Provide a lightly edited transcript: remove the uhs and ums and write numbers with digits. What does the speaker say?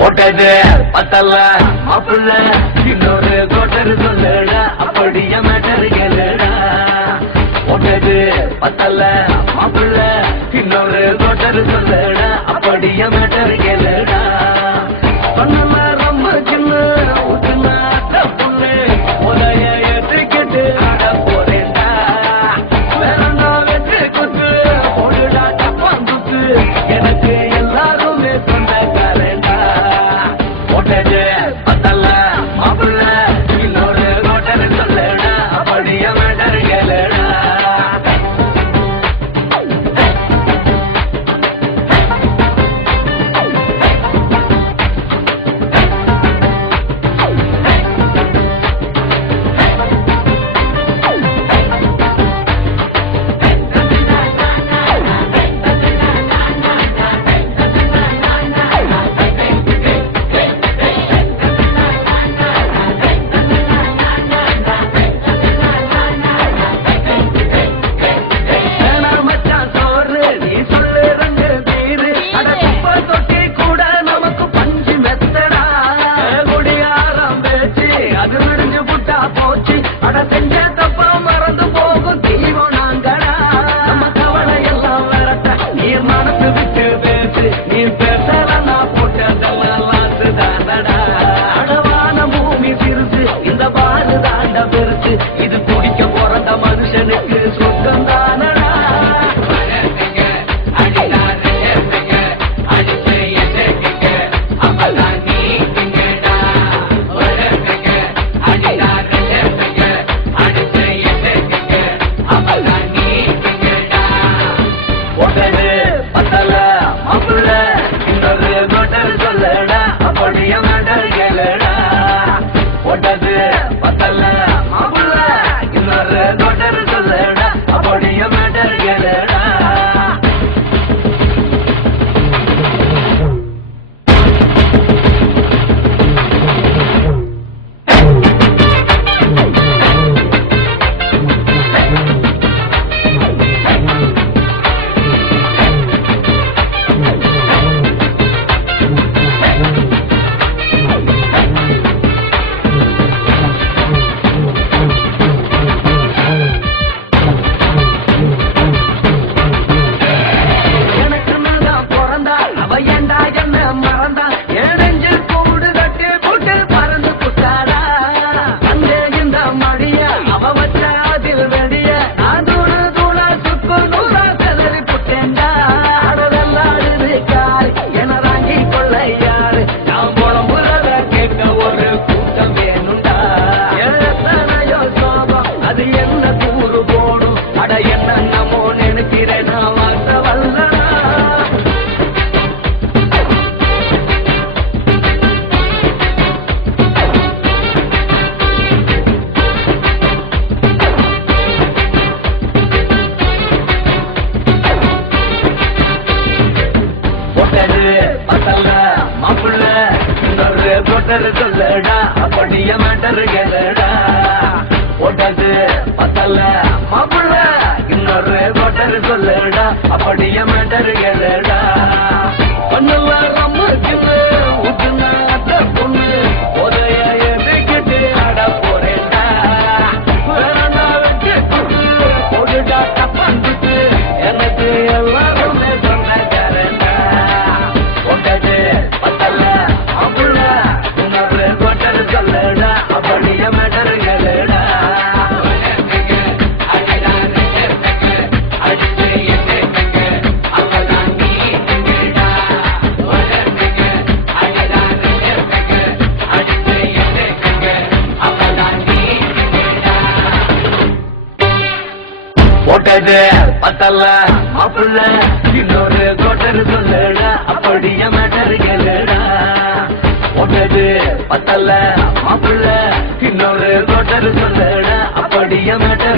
போட்டது பத்தல்ல மாப்பிள்ள இன்னொரு கோட்டர் சொல்லுடா அப்படிய மேட்டர் கேளுடா போட்டது பத்தல்ல மாப்பிள்ள இன்னொரு கோட்டர் சொல்லுடா அப்படிய மேட்டர் கேளுடா சொன்ன ரொம்ப சின்ன ஊத்துனா தப்புன்னு உதய ஏற்றுக்கிட்டு ஆட போறேன்டா வேறண்டா வெற்றி குத்து போடுடா தப்பாங்குத்து எனக்கு எல்லாருமே சொந்தக்காரன்டா போட்டது பத்தல்ல மாப்பிள்ள இன்னொரு கோட்டர் சொல்லுடா அப்படிய மேட்டர் கேளுடா இது குடிக்க பிறந்த மனுஷனுக்கு சொந்தம் தானடா போட்டது பத்தல மாப்பிள்ள இன்னொரு கோட்டர் சொல்லடா அப்படிய மேட்டர் கேளுடா போட்டது பத்தல மாப்பிள்ள இன்னொரு கோட்டர் சொல்லடா அப்படிய மேட்டர் கேளுடா மாப்பிள்ள இன்னொரு கோட்டர் சொல்லடா அப்படிய மேட்டர் கேளுடா போட்டது பத்தல்ல மாப்பிள்ள இன்னொரு கோட்டர் சொல்லடா அப்படிய மேட்டர் கேளுடா பொண்ணுல ரொம்ப சின்ன ஊத்துனா பொண்ணு உதய ஏற்றுக்கிட்டு ஆட போறேன்டா வேறண்டா வெற்றி குத்து போடுடா தப்பாந்துட்டு எனக்கு எல்லாருமே சொந்தக்காரன்டா போட்டது பத்தல்ல மாப்பிள்ள இன்னொரு கோட்டர் சொல்லடா அப்படிய மேட்டர் கேளுடா போட்டது பத்தல்ல மாப்பிள்ள இன்னொரு கோட்டர் சொல்லடா அப்படிய மேட்டர் கேளுடா போட்டது பத்தல்ல மாப்பிள்ள இன்னொரு கோட்டர் சொல்லடா அப்படிய மேட்டர்